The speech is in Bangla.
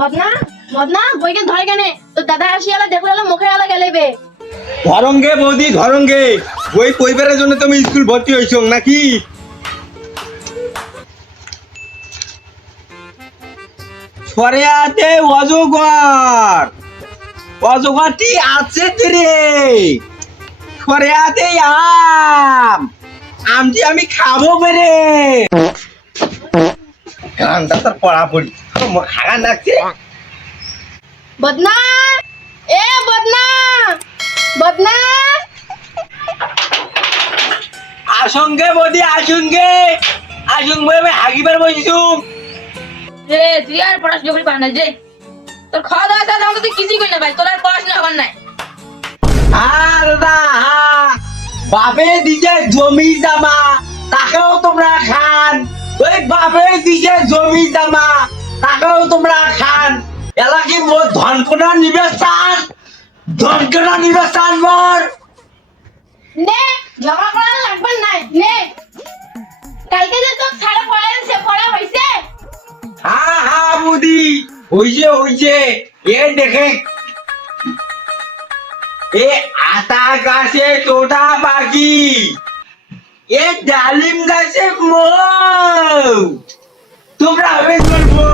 বদনা বদনা বইকে ধরে কেনে তোর দাদা আসিয়ালা দেখলে মুখে আলা গেলেবে। ধরঙ্গে বৌদি ধরঙ্গে, বই পরিবারের জন্য তুমি স্কুল ভর্তি হয়েছো নাকি? সরেয়াতে অজগর, অজগরটি আছে রে। সরেয়াতে আমটি আমি খাবো বেরে। গানটা তোর পড়া পড়ি আমার খাগা লাগছে। বদনা এ বদনা বদনা আসঙ্গে বৌদি আসুনগে, আসুনগে আমি হাগিবার বসিছুম। রে তুই আর পড়াশোনা করি পার না যে তোর খাওয়া দাওয়া আছে আমাকে তুই কিছুই করি না ভাই, তোর আর পড়াশোনা হবার নাই। দাদা বাপে দিছে জমি জামা, তাকেও তোমরা খান। ওই বাপে দিছে জমি জামা, তাকেও তোমরা খান। এলাকি মোর ধনকোনা নিবে চান, ধনকোনা নিবে চান মোর। নে ঝগড়া করা লাগবে নাই নে। কালকে যে তোর ছাড়া পড়াইছে পড়া হইছে। হা বুদি হইছে এ দেখে এ আতা গাছে তোতা পাখি, এ ডালিম গাছে মৌ, তোমরা হবে করবো।